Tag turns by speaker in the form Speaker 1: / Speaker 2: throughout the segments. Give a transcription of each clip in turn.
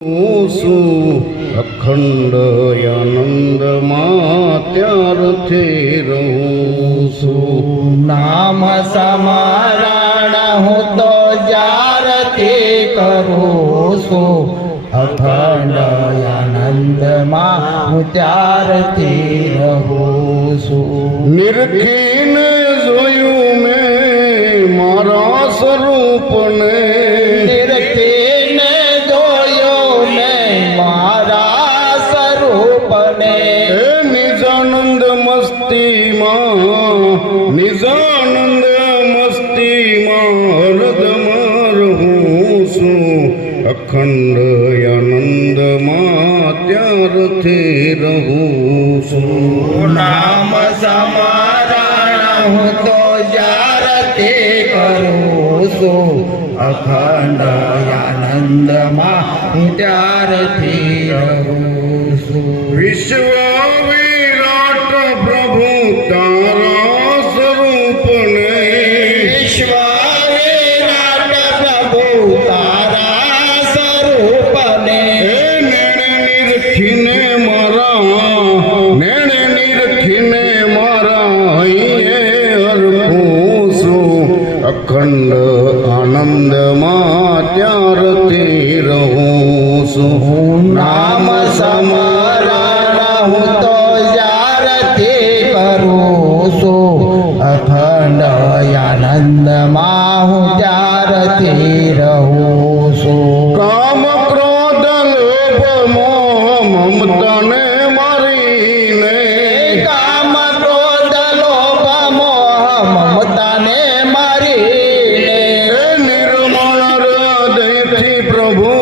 Speaker 1: છું અખંડ આનંદમાં ત્યારથી રહું છું
Speaker 2: નામ સમારાણા હું તો જારથી કરું છું અખંડ આનંદમાં હું ત્યારથી રહું છું
Speaker 1: નિરખીને સ્વરૂપને એ નિજાનંદ મસ્તીમાં નિજાનંદ મસ્તીમાં હરદમાં રહું છું. અખંડ આનંદમાં ત્યારથી રહું છું.
Speaker 2: નામ સમારા હું તો જારથી કરું છું. અખંડ આનંદમાં હું ત્યારથી રહું
Speaker 1: અખંડ આનંદમાં ત્યારથી રહું છું
Speaker 2: નામ સમરણ અખંડ આનંદમાં હું ત્યારથી રહું છું
Speaker 1: કામ ક્રોધ લોભ મોહ મમતાને મારીને
Speaker 2: કામ ક્રોધ લોભ મોહ મમતાને મારીને
Speaker 1: નિર્મળ હૃદયથી પ્રભુ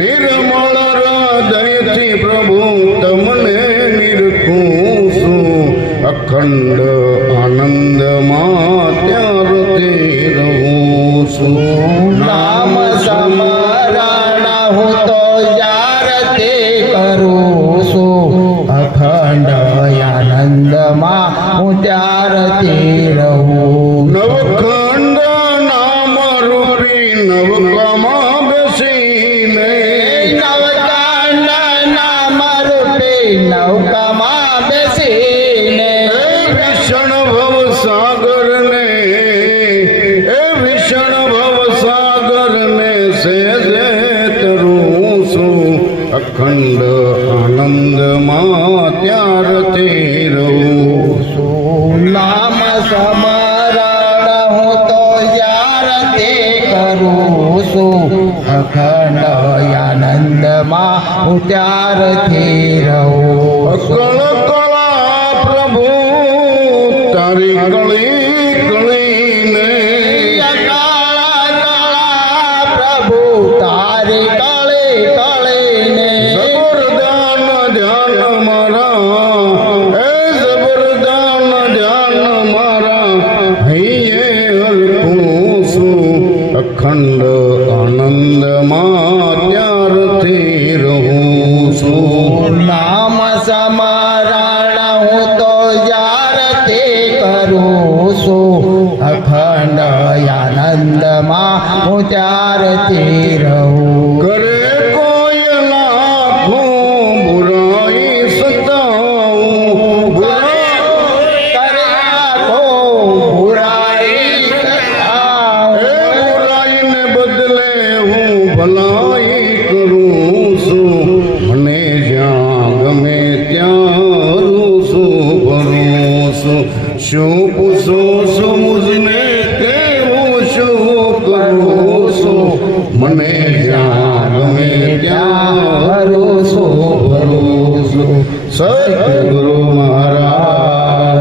Speaker 1: નિર્મળ હૃદયથી પ્રભુ તમને નિરખું છું અખંડ છું.
Speaker 2: નામ સમરણ હું તો જારથી કરું છું. અખંડ આનંદમાં હું ત્યારથી રહું
Speaker 1: નવખંડ નામ રૂપી નવકામાં સેજે તરું છું અખંડ આનંદમાં ત્યારથી રહું. છું
Speaker 2: નામ સમરણ હું તો તે કરું છું અખંડ આનંદમાં હું ત્યારથી રહું
Speaker 1: અકળ કળા પ્રભુ, તારી કળી અખંડ આનંદમાં ત્યારથી રહું છું.
Speaker 2: નામ સમરણ, હું તો જારથી કરું છું. અખંડ આનંદમાં હું રહું
Speaker 1: ભલાઈ કરું છું મને જ્યાં ગમે ત્યાં છું ભરું છું શું પૂછો છો મુજને કેવું શું કરું છું મને જ્યાં ગમે ત્યાં
Speaker 2: ભરું છું, ભરું છું.
Speaker 1: સદગુરુ